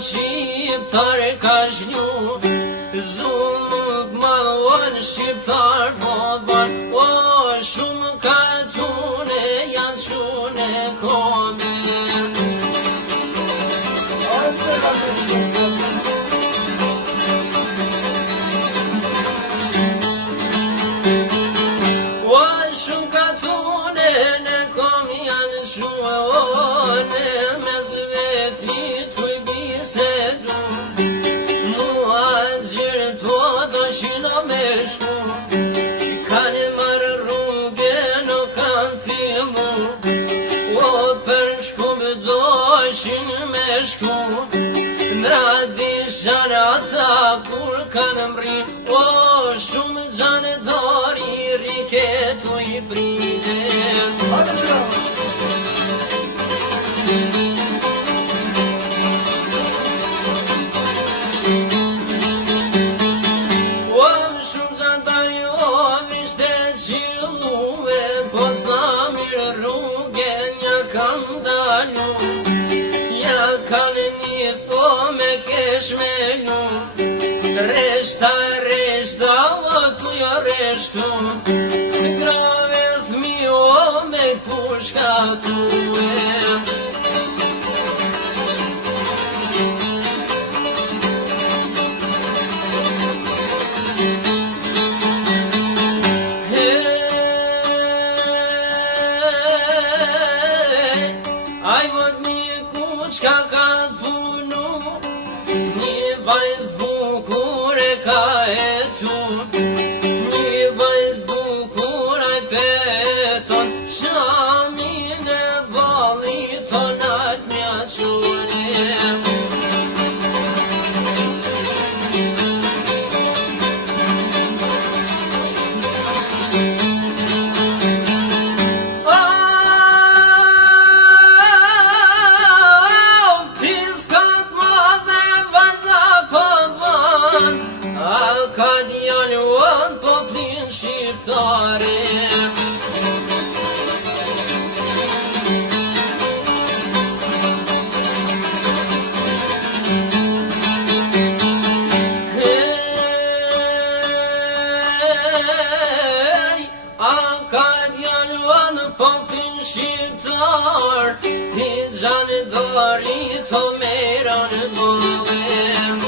Shqiptar ka shlu, zullut madhon shqiptar po ban, o shumë ka tune janë qune kome. O shumë ka tune në kom janë qune, o në mes veti tuj bisedu. Kanë marrë rrugë, nuk kanë filmu, o për shkumë doshin me shku, në radi sharata kur kanë mri, o shumë gjanë dori riketu i pride. Reshta, o tu jo reshtu, grave thmi o me pushka tue. Aj vot një kuçka ka punu, një vajz bukur e ka e tu, një vajz bukur aj peton, shamin e baliton atë mja qure. Ka djallë uan po plin shqiptare. Ka djallë uan po plin shqiptar, ti gjanë dori të meron bolem.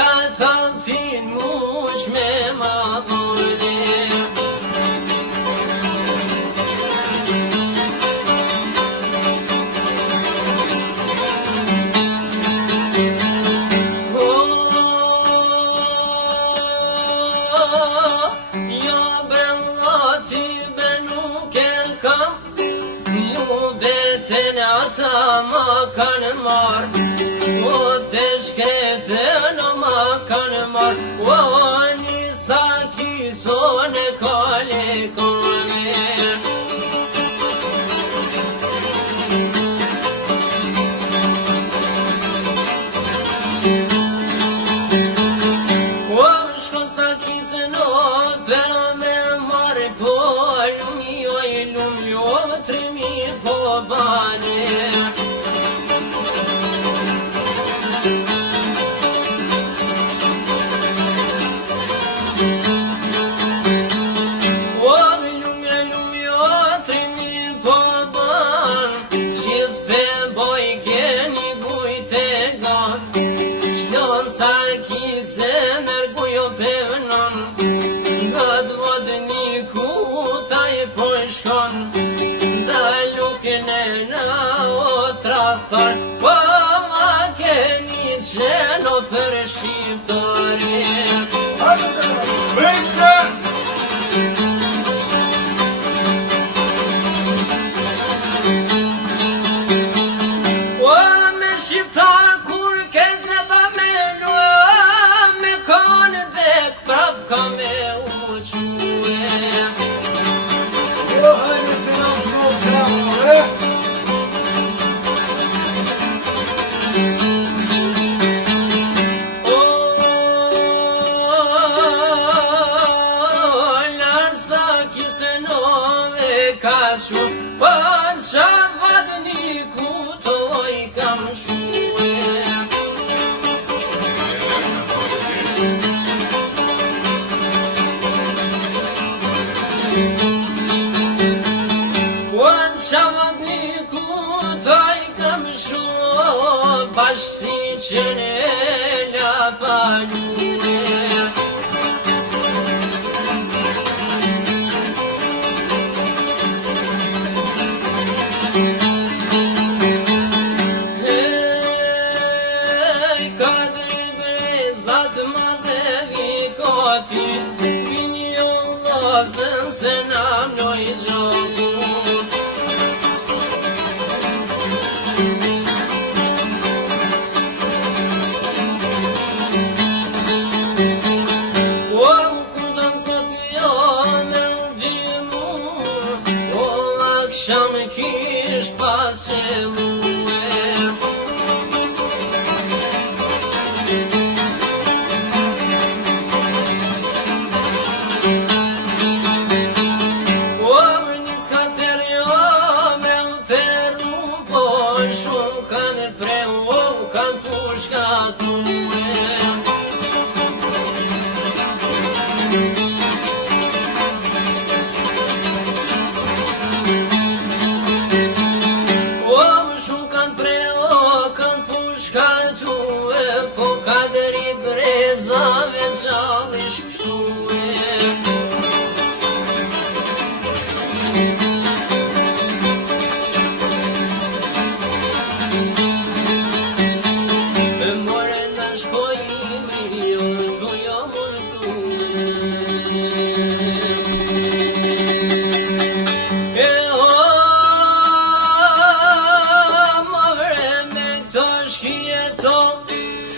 qatë altin mush me madhore. Kanë marë, o të shkretën o ma kanë marë, o një sakiso në kale kone. O shko sakicën o pera me marë, po lumi o i lumi o më trimi po bane. Po ma keni qeno për shqiptare. O me shqiptar kur ke zeta me lua, me kone dek prap ka me uque. O hajde se nga programë, Pan shavadni kutoj kam shue. Pan shavadni kutoj kam shue, bashkë si qene la palue. Se nam noj gjokur. O kudan thot jo me ndimu, o aksham kish paselu.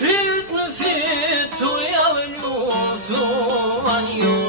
Fyt në fyt, tu javë luftu anë ju.